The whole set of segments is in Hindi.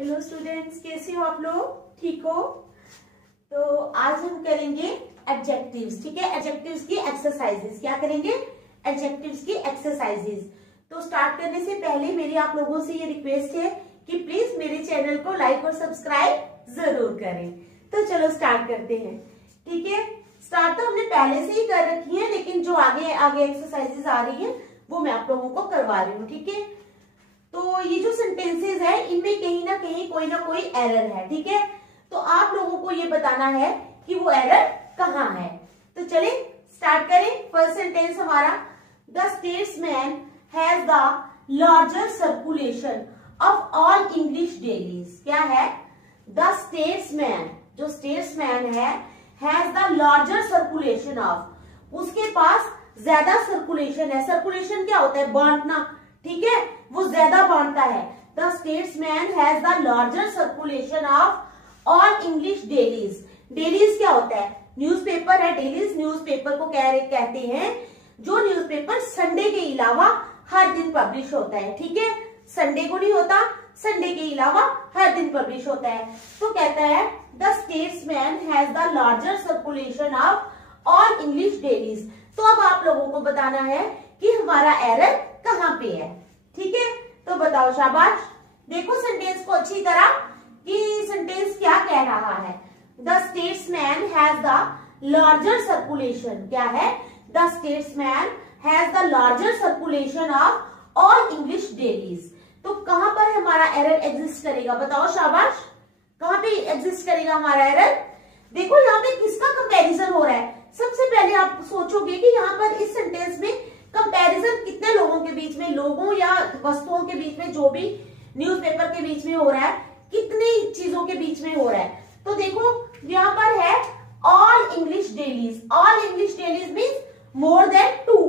हेलो स्टूडेंट्स, कैसे हो आप लोग? ठीक हो? तो आज हम करेंगे एडजेक्टिव्स। ठीक है, एडजेक्टिव्स की एक्सरसाइजेस। क्या करेंगे? एडजेक्टिव्स की एक्सरसाइजेस। तो स्टार्ट करने से पहले मेरी आप लोगों से ये रिक्वेस्ट है कि प्लीज मेरे चैनल को लाइक और सब्सक्राइब जरूर करें। तो चलो स्टार्ट करते हैं। ठीक है, स्टार्ट तो हमने पहले से ही कर रखी है, लेकिन जो आगे आगे एक्सरसाइजेस आ रही है वो मैं आप लोगों को करवा रही हूँ। ठीक है, तो ये जो सेंटेंसेस है इनमें कहीं ना कहीं कोई ना कोई एरर है। ठीक है, तो आप लोगों को ये बताना है कि वो एरर कहाँ है। तो चलिए स्टार्ट करें। फर्स्ट सेंटेंस हमारा, the statesman has the larger circulation of all English dailies. क्या है? द स्टेट्समैन, जो स्टेट्समैन है, has the larger circulation of, उसके पास ज्यादा सर्कुलेशन है। सर्कुलेशन क्या होता है? बांटना। ठीक है, वो ज्यादा बांटता है। The statesman has the larger circulation of all English dailies. Dailies क्या होता है? न्यूज़पेपर है। डेलीज न्यूज़पेपर को कहते हैं जो न्यूज़पेपर संडे के अलावा हर दिन पब्लिश होता है। ठीक है, संडे को नहीं होता, संडे के अलावा हर दिन पब्लिश होता है। तो कहता है the statesman has the larger circulation of all English dailies. तो अब आप लोगों को बताना है कि हमारा एरर कहाँ पे है। ठीक है, तो बताओ, शाबाश। देखो सेंटेंस को अच्छी तरह कि सेंटेंस क्या कह रहा है। The statesman has the larger circulation. क्या है? The statesman has the larger circulation of all English dailies. तो कहां पर हमारा एरर एग्जिस्ट करेगा? बताओ, शाबाश। कहां पे एग्जिस्ट करेगा हमारा एरर? देखो यहाँ पे किसका कंपैरिजन हो रहा है। सबसे पहले आप सोचोगे कि यहाँ पर इस सेंटेंस में कंपैरिजन कितने लोगों के बीच में, लोगों या वस्तुओं के बीच में, जो भी न्यूज़पेपर के बीच में हो रहा है, कितनी चीजों के बीच में हो रहा है। तो देखो यहाँ पर है all English dailies. All English dailies means more than 2।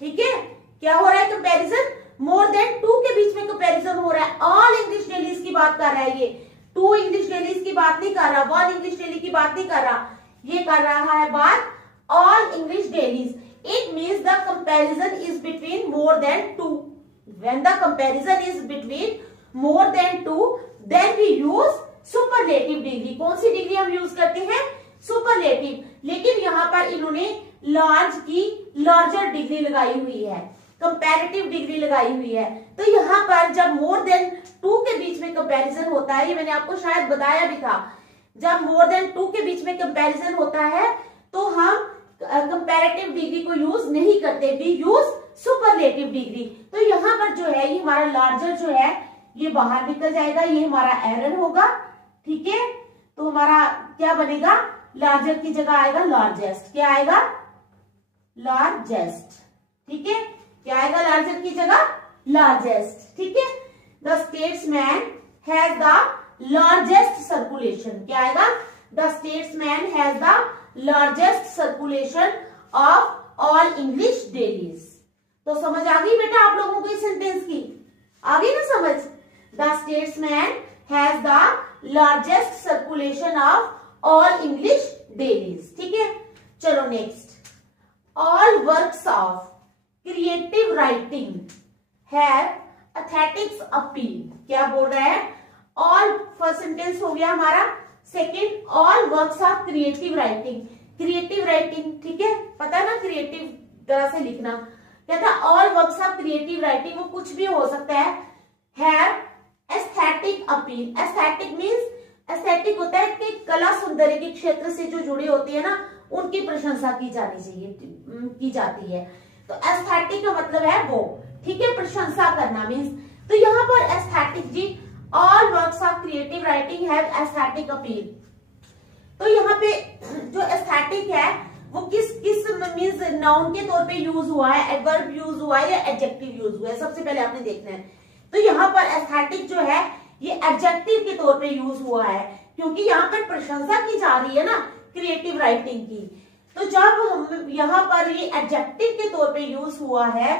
ठीक है, क्या हो रहा है? कंपैरिजन मोर देन 2 के बीच में कंपैरिजन हो रहा है। ऑल इंग्लिश डेलीज की बात कर रहा है ये, 2 इंग्लिश डेलीज की बात नहीं कर रहा, 1 इंग्लिश डेली की बात नहीं कर रहा, ये कर रहा है बात all English dailies. It means the comparison is between more than 2. When the comparison is between more than 2, then we use superlative degree. कौन सी डिग्री हम यूज करते हैं? सुपरलेटिव। लेकिन यहाँ पर इन्होंने लार्ज की लार्जर डिग्री लगाई हुई है, कंपैरेटिव डिग्री लगाई हुई है। तो यहाँ पर जब मोर देन 2 के बीच में कंपैरिजन होता है, ये मैंने आपको शायद बताया भी था, जब मोर देन 2 के बीच में कंपैरिजन होता है तो हम कंपैरेटिव डिग्री को यूज नहीं करते, वी यूज सुपरलेटिव डिग्री। तो यहाँ पर जो है ये हमारा लार्जर जो है ये बाहर निकल जाएगा, ये हमारा एरर होगा। ठीक है, तो हमारा क्या बनेगा? लार्जर की जगह आएगा लार्जेस्ट। क्या आएगा? लार्जेस्ट। ठीक है, क्या आएगा लार्जर की जगह? लार्जेस्ट। ठीक है, the statesman has the largest circulation. क्या आएगा? The statesman has the largest circulation of all English dailies. तो समझ आ गई बेटा आप लोगों को इस सेंटेंस की? आ गई ना समझ? The statesman has the largest circulation of all English dailies. ठीक है, चलो next, all works of creative writing have aesthetics appeal. क्या बोल रहा है? ऑल फर्स्ट सेंटेंस हो गया हमारा। Second, all works of creative writing. Creative writing, ठीक है, पता है ना, क्रिएटिव तरह से लिखना। कहता है all works of creative writing, वो कुछ भी हो सकता है, have aesthetic appeal. Aesthetic means, aesthetic होता है कि कला सौंदर्य के क्षेत्र से जो जुड़ी होती है ना, उनकी प्रशंसा की जानी चाहिए, की जाती है। तो एस्थेटिक का मतलब है वो, ठीक है, प्रशंसा करना मीन्स। तो यहाँ पर एस्थेटिक जी, all works of creative writing have aesthetic appeal. तो यहाँ पे जो एस्थेटिक है वो किस मीन्स नाउन के तौर पे यूज हुआ है, एडवर्ब यूज हुआ है या एडजेक्टिव यूज हुआ है, सबसे पहले आपने देखना है। तो यहाँ पर एस्थेटिक जो है ये एडजेक्टिव के तौर पे यूज हुआ है, क्योंकि यहाँ पर प्रशंसा की जा रही है ना क्रिएटिव राइटिंग की। तो जब हम यहाँ पर ये एडजेक्टिव के तौर पे यूज हुआ है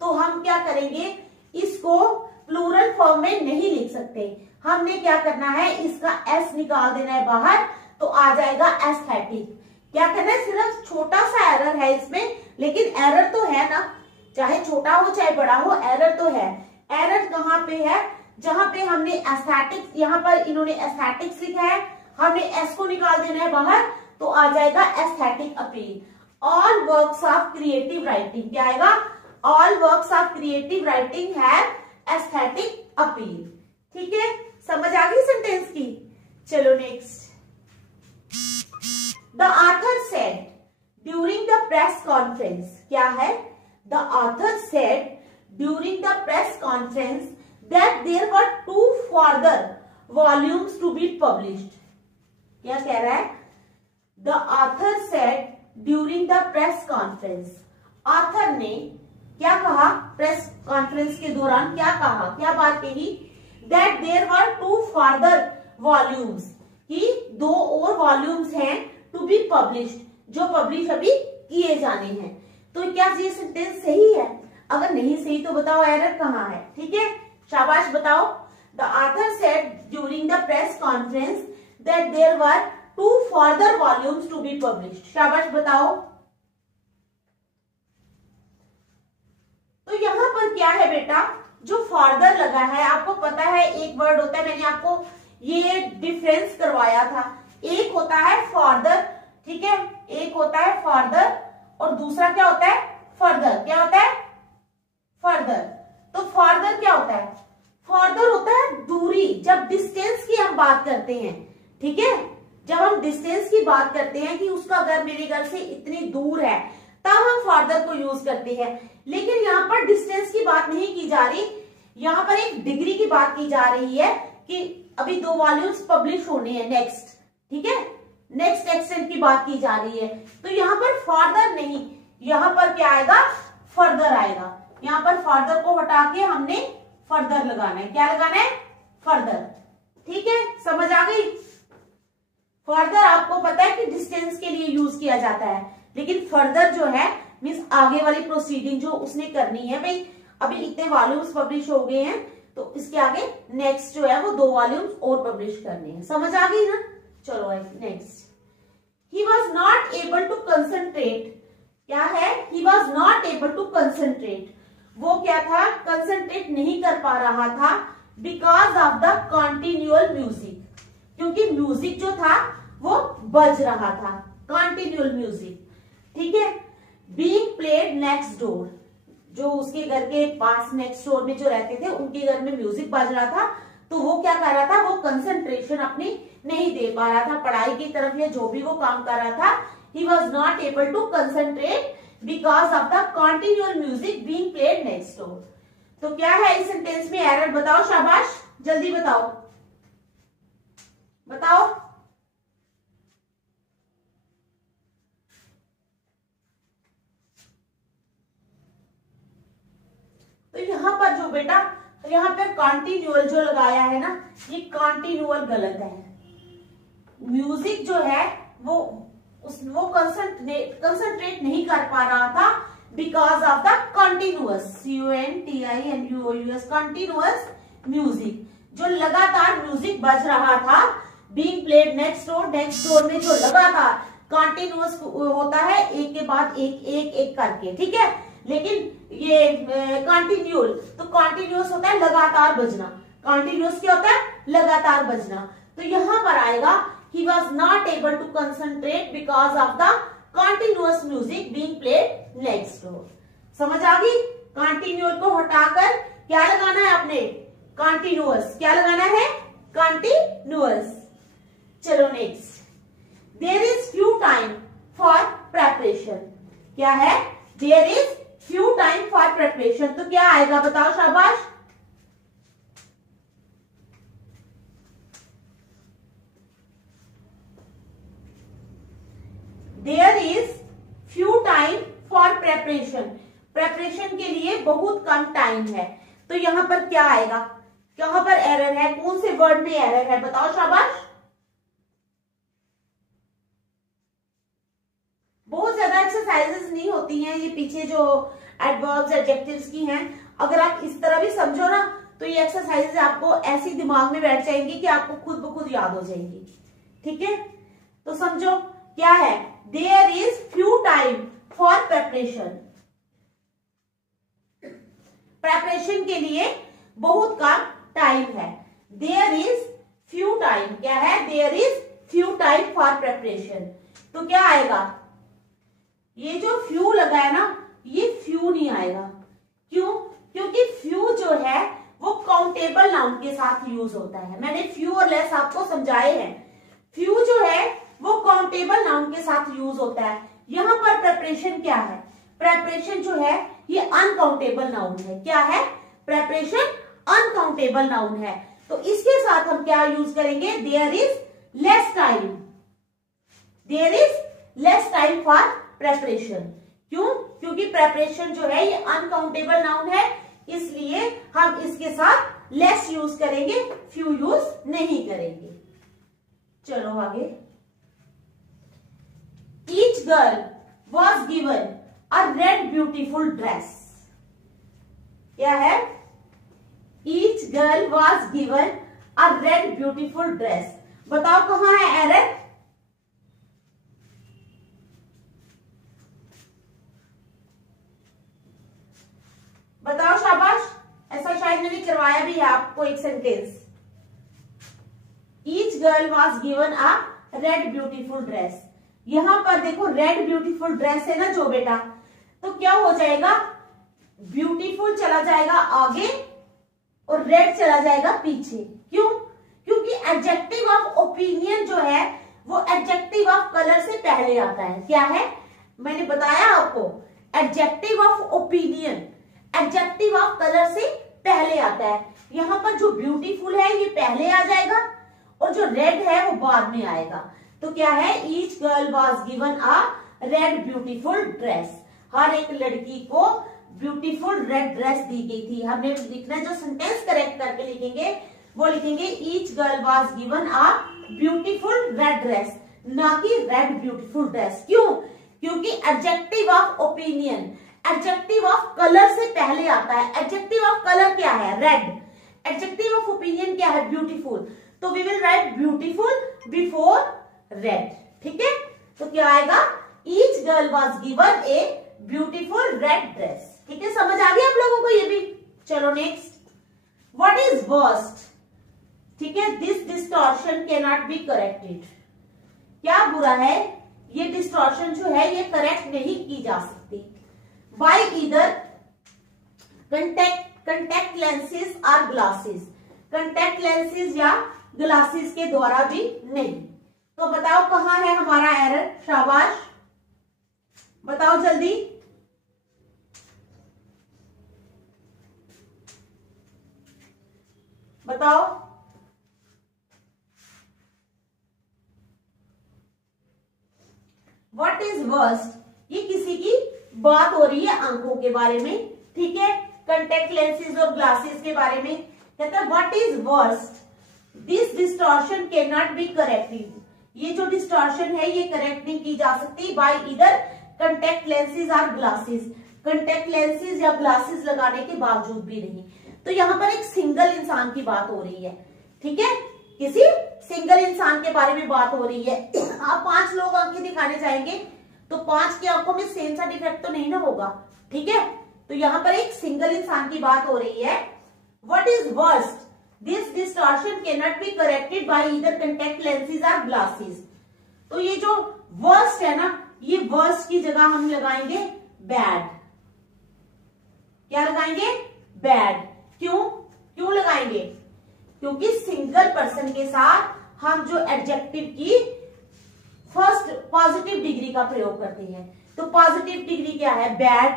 तो हम क्या करेंगे? इसको प्लूरल फॉर्म में नहीं लिख सकते। हमने क्या करना है? इसका एस निकाल देना है बाहर, तो आ जाएगा एस्थेटिक। क्या करना है? सिर्फ छोटा सा एरर है इसमें, लेकिन एरर तो है ना, चाहे छोटा हो चाहे बड़ा हो, एरर तो है। एरर कहाँ पे है? जहां पे हमने एस्थेटिक्स, यहाँ पर इन्होंने एस्थेटिक्स लिखा है, हमने एस को निकाल देना है बाहर, तो आ जाएगा aesthetic appeal. All works of creative writing, क्या आएगा? All works of creative writing have aesthetic appeal. ठीक है, समझ आ गई सेंटेंस की? चलो next. The author said during the press conference, क्या है? The author said during the press conference that there were 2 further volumes to be published. क्या कह रहा है? The author said during the press conference, author ने क्या कहा? प्रेस कॉन्फ्रेंस के दौरान क्या कहा, क्या बात कही? That there were 2 further volumes, कि 2 और वॉल्यूम्स हैं, टू बी पब्लिश्ड, जो पब्लिश अभी किए जाने हैं। तो क्या ये सेंटेंस सही है? अगर नहीं सही तो बताओ एरर कहाँ है। ठीक है, शाबाश बताओ। The author said during the press conference that there were 2 further volumes to be published, शाबाश बताओ। तो यहां पर क्या है बेटा, जो फर्दर लगा है, आपको पता है एक वर्ड होता है, मैंने आपको ये डिफरेंस करवाया था, एक होता है फर्दर, ठीक है, एक होता है फर्दर और दूसरा क्या होता है? फर्दर। क्या होता है? फर्दर। तो फर्दर क्या होता है? फर्दर होता है दूरी, जब डिस्टेंस की हम बात करते हैं। ठीक है, जब हम डिस्टेंस की बात करते हैं कि उसका घर मेरे घर से इतनी दूर है, तब हम फर्दर को यूज करते हैं। लेकिन यहाँ पर डिस्टेंस की बात नहीं की जा रही, यहाँ पर एक डिग्री की बात की जा रही है कि अभी 2 वॉल्यूम्स पब्लिश होने हैं नेक्स्ट। ठीक है, नेक्स्ट एक्सटेंट की बात की जा रही है। तो यहाँ पर फर्दर नहीं, यहाँ पर क्या आएगा? फर्दर आएगा। यहाँ पर फर्दर को हटा के हमने फर्दर लगाना है। क्या लगाना है? फर्दर। ठीक है, समझ आ गई? फर्दर आपको पता है कि डिस्टेंस के लिए यूज किया जाता है, लेकिन फर्दर जो है मीन्स आगे वाली प्रोसीडिंग जो उसने करनी है। भाई अभी इतने वॉल्यूम्स पब्लिश हो गए हैं, तो इसके आगे नेक्स्ट जो है वो 2 वॉल्यूम्स और पब्लिश करने हैं। समझ आ गई ना? चलो next. He was not able to concentrate, क्या है? He was not able to concentrate, वो क्या था? कंसंट्रेट नहीं कर पा रहा था, because of the continual music, क्योंकि म्यूजिक जो था वो बज रहा था, कॉन्टिन्यूअल म्यूजिक। ठीक है, बीइंग प्लेड नेक्स्ट डोर, जो उसके घर के पास नेक्स्ट डोर में जो रहते थे उनके घर में म्यूजिक बज रहा था, तो वो क्या कर रहा था? वो कंसंट्रेशन अपनी नहीं दे पा रहा था पढ़ाई की तरफ या जो भी वो काम कर रहा था। He was not able to concentrate because of the continual music being played next door. तो क्या है इस सेंटेंस में एरर? बताओ, शाबाश, जल्दी बताओ, बताओ। तो यहां पर जो बेटा, यहाँ पे कॉन्टिन्यूअल जो लगाया है ना, ये कॉन्टिन्यूअल गलत है। म्यूजिक जो है वो कंसंट्रेट नहीं कर पा रहा था because of the continuous, CONTINUOUS, continuous music, जो लगातार म्यूजिक बज रहा था, being played next door, next door में जो लगातार कंटिन्यूअस होता है, एक के बाद एक एक एक करके। ठीक है, लेकिन ये कंटिन्यूअल, तो कंटिन्यूअस होता है लगातार बजना, कंटिन्यूअस क्या होता है? लगातार बजना। तो यहां पर आएगा he was not able to concentrate because of the continuous music being played next door। समझ आ गई? कंटिन्यूअल को हटाकर क्या लगाना है आपने? कंटिन्यूअस। क्या लगाना है? कंटिन्यूअस। चलो next. There is few time for preparation, क्या है? There is few time for preparation, तो क्या आएगा बताओ, शाबाश। There is few time for preparation, preparation के लिए बहुत कम टाइम है, तो यहां पर क्या आएगा? कहां पर एरर है? कौन से वर्ड में एरर है? बताओ, शाबाश। बहुत ज्यादा एक्सरसाइजेस नहीं होती हैं, ये पीछे जो एडवर्ब्स एडजेक्टिव्स की हैं, अगर आप इस तरह भी समझो ना, तो ये एक्सरसाइजेस आपको ऐसी दिमाग में बैठ जाएंगी कि आपको खुद ब खुद याद हो जाएंगी। ठीक है, तो समझो क्या है? There is few time for preparation, preparation के लिए बहुत कम टाइम फॉर प्रेपरेशन। तो क्या आएगा, ये जो फ्यू लगा है ना, ये फ्यू नहीं आएगा। क्यों? क्योंकि फ्यू जो है वो काउंटेबल नाउन के साथ यूज होता है। मैंने फ्यू और लेस आपको समझाए हैं। फ्यू जो है वो काउंटेबल नाउन के साथ यूज होता है। यहाँ पर प्रेपरेशन क्या है, प्रेपरेशन जो है ये अनकाउंटेबल नाउन है। क्या है? प्रेपरेशन अनकाउंटेबल नाउन है। तो इसके साथ हम क्या यूज करेंगे, there is less time, there is less time for preparation. क्यों? क्योंकि प्रेपरेशन जो है ये अनकाउंटेबल नाउन है, इसलिए हम इसके साथ लेस यूज करेंगे, फ्यू यूज नहीं करेंगे। चलो आगे। Each girl was given a red beautiful dress. क्या है? Each girl was given a red beautiful dress. बताओ कहां है एरर? बताओ, शाबाश। ऐसा शायद मैंने करवाया भी है आपको एक sentence. Each girl was given a red beautiful dress. यहां पर देखो रेड ब्यूटीफुल ड्रेस है ना जो बेटा, तो क्या हो जाएगा, ब्यूटीफुल चला जाएगा आगे और रेड चला जाएगा पीछे। क्यों? क्योंकि एडजेक्टिव ऑफ ओपिनियन जो है वो एडजेक्टिव ऑफ कलर से पहले आता है। क्या है? मैंने बताया आपको, adjective of opinion adjective of colour से पहले आता है। यहां पर जो ब्यूटीफुल है ये पहले आ जाएगा और जो रेड है वो बाद में आएगा। तो क्या है, each girl was given a red beautiful dress. हर एक लड़की को ब्यूटीफुल रेड ड्रेस दी गई थी। हमने लिखना, जो सेंटेंस करेक्ट करके लिखेंगे वो लिखेंगे each girl was given a beautiful red dress, ना कि रेड ब्यूटीफुल ड्रेस। क्यों? क्योंकि adjective of opinion adjective of colour से पहले आता है। एडजेक्टिव ऑफ कलर क्या है? रेड। एडजेक्टिव ऑफ ओपिनियन क्या है? ब्यूटीफुल। तो we will write beautiful before red. ठीक है? तो क्या आएगा, each girl was given a beautiful red dress. ठीक है, समझ आ गया आप लोगों को ये भी। चलो नेक्स्ट, व्हाट इज वर्स्ट? ठीक है, this distortion can not be corrected. क्या बुरा है? ये डिस्टॉर्शन जो है ये करेक्ट नहीं की जा सकती बाय ईदर कंटेक्ट लेंसेज और ग्लासेस। कंटेक्ट लेंसेज या ग्लासेस के द्वारा भी नहीं। तो बताओ कहां है हमारा एरर? शाबाश, बताओ जल्दी। बताओ। What is worst? ये किसी की बात हो रही है आंखों के बारे में। ठीक है, कंटेक्ट लेंसेज और ग्लासेस के बारे में। कहता है what is worst, this distortion can not be corrected. ये जो डिस्टॉर्शन है ये करेक्ट नहीं की जा सकती बाय ईदर कंटेक्ट लेंसेज और ग्लासेस। कंटेक्ट लेंसेज या ग्लासेस लगाने के बावजूद भी नहीं। तो यहाँ पर एक सिंगल इंसान की बात हो रही है। ठीक है, किसी सिंगल इंसान के बारे में बात हो रही है। आप 5 लोग आंखें दिखाने जाएंगे तो 5 की आंखों में सेम सा डिफेक्ट तो नहीं ना होगा। ठीक है, तो यहाँ पर एक सिंगल इंसान की बात हो रही है। What is worst, this distortion can not be corrected by either contact lenses और ग्लासेस। तो ये जो वर्स्ट है ना, ये वर्स्ट की जगह हम लगाएंगे बैड। क्या लगाएंगे? बैड। क्यों? क्यों लगाएंगे? क्योंकि सिंगल पर्सन के साथ हम जो एडजेक्टिव की फर्स्ट पॉजिटिव डिग्री का प्रयोग करते हैं। तो पॉजिटिव डिग्री क्या है? बैड।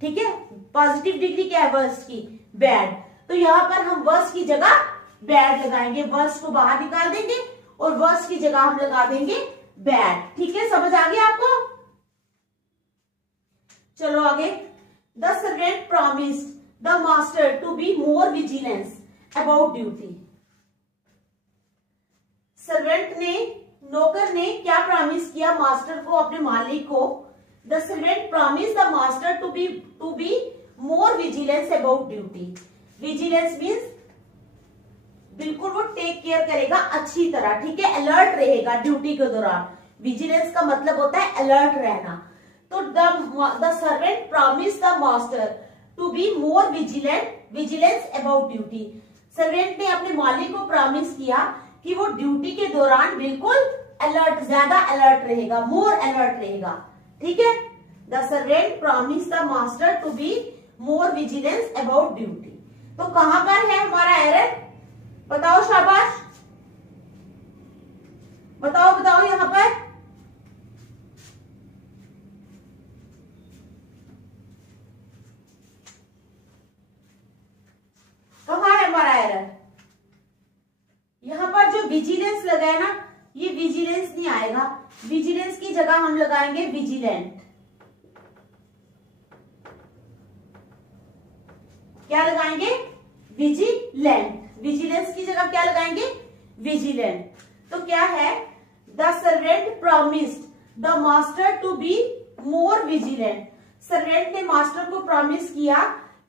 ठीक है, पॉजिटिव डिग्री क्या है वर्स्ट की? बैड। तो यहां पर हम वर्स्ट की जगह बैड लगाएंगे। वर्स्ट को बाहर निकाल देंगे और वर्स्ट की जगह हम लगा देंगे बैड। ठीक है, समझ आ गया आपको? चलो आगे। The servant promised the master to be more vigilance about duty. Servant ने, नौकर ने क्या प्रॉमिस किया मास्टर को, अपने मालिक को? The servant promise the master to be more vigilance about duty. Vigilance means बिल्कुल वो टेक केयर करेगा अच्छी तरह। ठीक है, अलर्ट रहेगा ड्यूटी के दौरान। विजिलेंस का मतलब होता है अलर्ट रहना। तो the servant promise the master to be more vigilance about duty. Servant ने अपने मालिक को प्रॉमिस किया कि वो ड्यूटी के दौरान बिल्कुल अलर्ट, ज्यादा अलर्ट रहेगा, मोर अलर्ट रहेगा। ठीक है, the servant promise the master to be more vigilance about duty. तो कहां पर है हमारा एरर, बताओ शाबाश, बताओ बताओ यहां पर कहां है हमारा एरर। यहां पर जो विजिलेंस लगा है ना, ये विजिलेंस नहीं आएगा, विजिलेंस की जगह हम लगाएंगे विजिलेंट। क्या लगाएंगे, विजिलेंट। विजिलेंस की जगह क्या लगाएंगे, विजिलेंट। तो क्या है, the servant promised the master to be more vigilant. Servant ने मास्टर को प्रॉमिस किया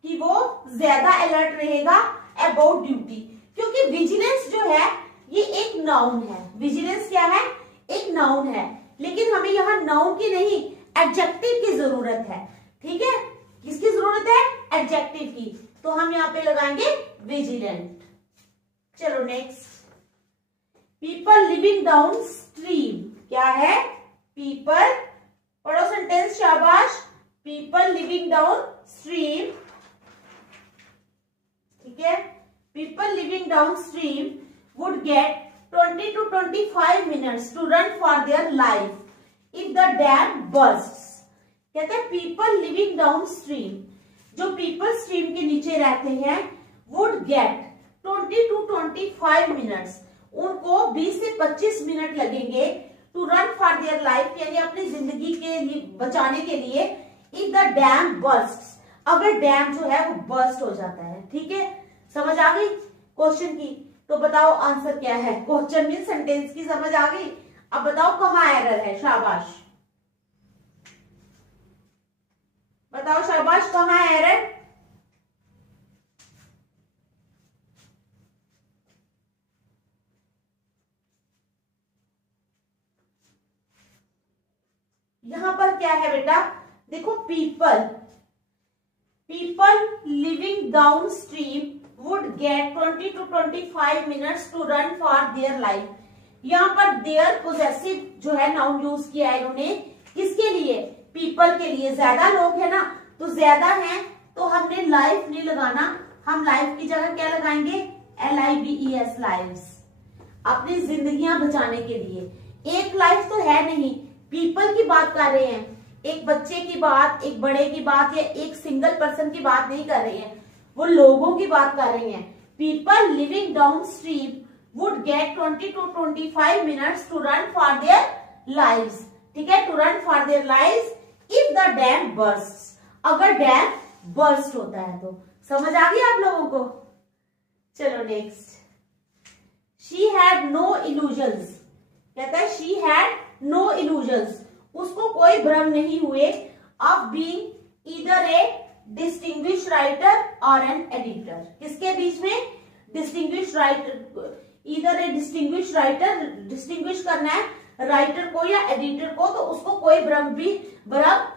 कि वो ज्यादा अलर्ट रहेगा अबाउट ड्यूटी, क्योंकि विजिलेंस जो है ये एक नाउन है। विजिलेंस क्या है, एक नाउन है, लेकिन हमें यहाँ नाउन की नहीं एडजेक्टिव की जरूरत है। ठीक है, किसकी जरूरत है, एडजेक्टिव की। तो हम यहाँ पे लगाएंगे विजिलेंट। चलो next, people living down stream. क्या है, पीपल, पढ़ो सेंटेंस शाबाश, पीपल लिविंग डाउन स्ट्रीम। ठीक है, people living downstream would get 20 to 25 minutes to run for their life if the dam bursts। कहते हैं people living downstream, जो people stream के नीचे रहते हैं, would get 20 to 25 minutes, उनको 20 से 25 मिनट लगेंगे to run for their life, यानी अपनी जिंदगी के लिए बचाने के लिए, if the dam bursts, अगर डैम जो है वो बर्स्ट हो जाता है। ठीक है, समझ आ गई क्वेश्चन की। तो बताओ आंसर क्या है, क्वेश्चन मीन सेंटेंस की समझ आ गई। अब बताओ कहां एरर है, शाबाश बताओ, शाबाश कहां है एरर। यहां पर क्या है बेटा, देखो people living down stream would get 20 to 25 minutes to run for their life। यहाँ पर their possessive जो है नाउन यूज किया है इन्होंने, किसके लिए, पीपल के लिए। ज्यादा लोग है ना, तो ज्यादा हैं, तो हमने लाइफ नहीं लगाना, हम लाइफ की जगह क्या लगाएंगे, LIVES, लाइव्स, अपनी जिंदगियां बचाने के लिए। एक लाइफ तो है नहीं, पीपल की बात कर रहे हैं, एक बच्चे की बात, एक बड़े की बात, या एक सिंगल पर्सन की बात नहीं कर रहे हैं, वो लोगों की बात कर रहे हैं। People living down stream would get 20 to 25 minutes to run for their lives. ठीक है, to run for their lives if the dam burst, अगर डैम बर्स्ट होता है तो। समझ आ गई आप लोगों को। चलो next, she had no illusions. कहता है शी हैड नो इल्यूजन्स, उसको कोई भ्रम नहीं हुए, of being either a distinguish writer और एन एडिटर। किसके बीच में, डिस्टिंग्विश राइटर, इधर ए डिस्टिंग्विश राइटर, डिस्टिंग्विश करना है राइटर को या एडिटर को, तो उसको कोई भ्रम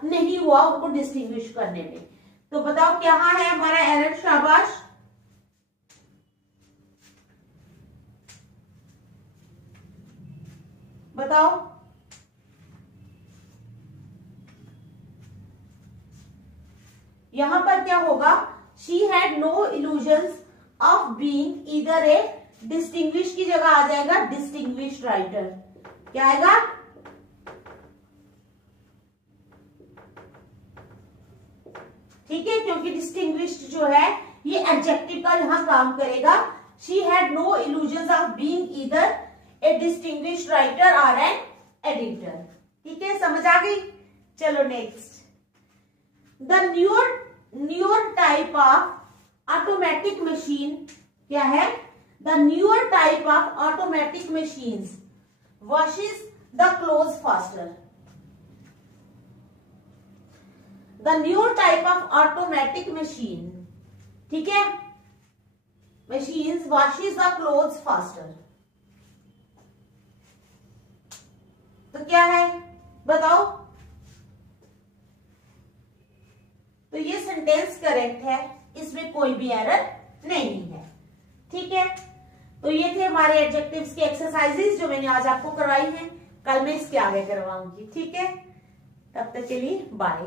नहीं हुआ उनको डिस्टिंग्विश करने में। तो बताओ क्या है हमारा एरर, शाबाश बताओ। यहां पर क्या होगा, she had no illusions of being either a distinguish की जगह आ जाएगा डिस्टिंग्विश्ड राइटर। क्या आएगा, ठीक है, क्योंकि डिस्टिंग्विश्ड जो है ये एडजेक्टिव का यहां काम करेगा। She had no illusions of being either a distinguished writer और एन एडिटर। ठीक है, समझ आ गई। चलो next, the newer type of automatic machine. क्या है, the newer type of automatic machines washes the clothes faster। The newer type of automatic machine, ठीक है, machines washes the clothes faster। तो क्या है बताओ। तो ये सेंटेंस करेक्ट है, इसमें कोई भी एरर नहीं है। ठीक है, तो ये थे हमारे एडजेक्टिव्स की एक्सरसाइजेस जो मैंने आज आपको करवाई हैं। कल मैं इसके आगे करवाऊंगी। ठीक है, तब तक के लिए बाय।